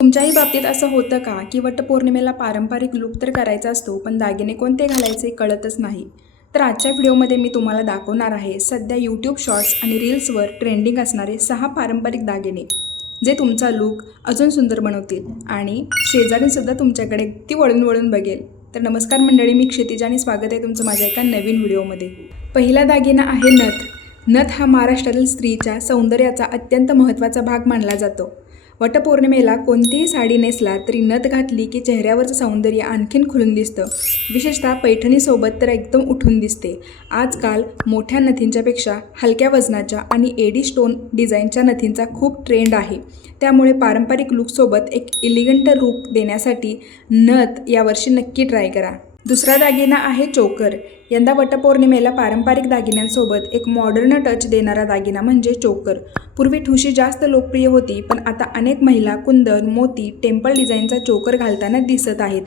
तुमच्याही बाबतीत असं होतं का की वटपौर्णिमेला पारंपरिक लूक तर करायचा असतो, पण दागिने कोणते घालायचे कळतच नाही. तर आजच्या व्हिडिओमध्ये मी तुम्हाला दाखवणार आहे सध्या यूट्यूब शॉर्ट्स आणि रील्सवर ट्रेंडिंग असणारे 6 पारंपरिक दागिने, जे तुमचा लूक अजून सुंदर बनवतील आणि शेजारीसुद्धा तुमच्याकडे ती वळून वळून बघेल. तर नमस्कार मंडळी, मी क्षितिजा आणि स्वागत आहे तुमचं माझ्या एका नवीन व्हिडिओमध्ये. पहिला दागिना आहे नथ. नथ हा महाराष्ट्रातील स्त्रीच्या सौंदर्याचा अत्यंत महत्त्वाचा भाग मानला जातो. वटपौर्णिमेला कोणतीही साडी नेसला तरी नथ घातली की चेहऱ्यावरचं सौंदर्य आणखीन खुलून दिसतं. विशेषतः पैठणीसोबत तर एकदम उठून दिसते. आजकाल मोठ्या नथींच्यापेक्षा हलक्या वजनाच्या आणि एडी स्टोन डिझाईनच्या नथींचा खूप ट्रेंड आहे. त्यामुळे पारंपरिक लूकसोबत एक एलिगंट लूक देण्यासाठी नथ यावर्षी नक्की ट्राय करा. दुसरा दागिना आहे चोकर. यंदा वटपौर्णिमेला पारंपरिक दागिन्यांसोबत एक मॉडर्न टच देणारा दागिना म्हणजे चोकर. पूर्वी ठुशी जास्त लोकप्रिय होती, पण आता अनेक महिला कुंदन, मोती, टेम्पल डिझाईनचा चोकर घालताना दिसत आहेत.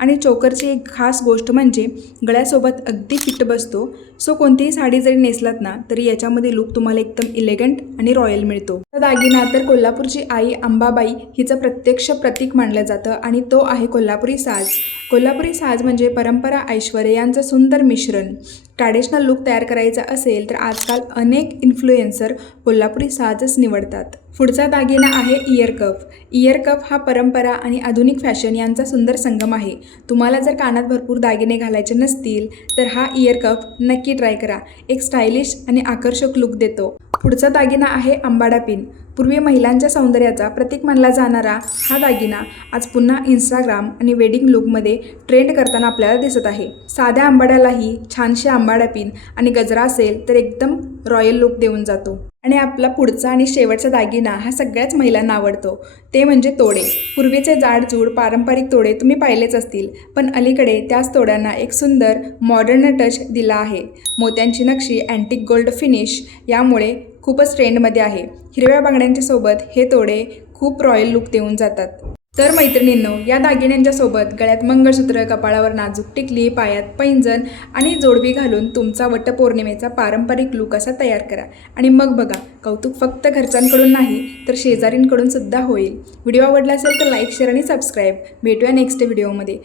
आणि चोकरची एक खास गोष्ट म्हणजे गळ्यासोबत अगदी फिट बसतो. सो कोणतीही साडी जरी नेसलात ना तरी याच्यामध्ये लूक तुम्हाला एकदम इलेगंट आणि रॉयल मिळतो. दागिना तर कोल्हापूरची आई अंबाबाई हिचं प्रत्यक्ष प्रतीक मानलं जातं आणि तो आहे कोल्हापुरी साज. कोल्हापुरी साज म्हणजे परंपरा, ऐश्वर्य यांचं सुंदर मिश्रण. ट्रॅडिशनल लूक तयार करायचा असेल तर आजकाल अनेक इन्फ्लुएन्सर कोल्हापुरी साजच निवडतात. पुढचा दागिना आहे इयर कफ. इयर कफ हा परंपरा आणि आधुनिक फॅशन यांचा सुंदर संगम आहे. तुम्हाला जर कानात भरपूर दागिने घालायचे नसतील तर हा इयर कफ नक्की ट्राय करा. एक स्टायलिश आणि आकर्षक लूक देतो. पुढचा दागिना आहे अंबाडा पिन. पूर्वी महिलांच्या सौंदर्याचा प्रतीक मानला जाणारा हा दागिना आज पुन्हा इंस्टाग्राम आणि वेडिंग लूकमध्ये ट्रेंड करताना आपल्याला दिसत आहे. साध्या अंबाड्यालाही छानशी अंबाडा पिन आणि गजरा असेल तर एकदम रॉयल लूक देऊन जातो. आणि आपला पुढचा आणि शेवटचा दागिना हा सगळ्याच महिलांना आवडतो, ते म्हणजे तोडे. पूर्वीचे जाडजूड पारंपरिक तोडे तुम्ही पाहिलेच असतील, पण अलीकडे त्याच तोड्यांना एक सुंदर मॉडर्न टच दिला आहे. मोत्यांची नक्षी, अँटिक गोल्ड फिनिश यामुळे खूपच ट्रेंडमध्ये आहे. हिरव्या बांगड्यांच्या सोबत हे तोडे खूप रॉयल लूक देऊन जातात. तर मैत्रिणींनो, या दागिन्यांच्या सोबत गळ्यात मंगळसूत्र, कपाळावर नाजूक टिकली, पायात पैंजण आणि जोडवी घालून तुमचा वटपौर्णिमेचा पारंपरिक लूक असा तयार करा. आणि मग बघा, कौतुक फक्त घरच्यांकडून नाही तर शेजारींकडून सुद्धा होईल. व्हिडिओ आवडला असेल तर लाईक, शेअर आणि सबस्क्राईब. भेटूया नेक्स्ट व्हिडिओमध्ये.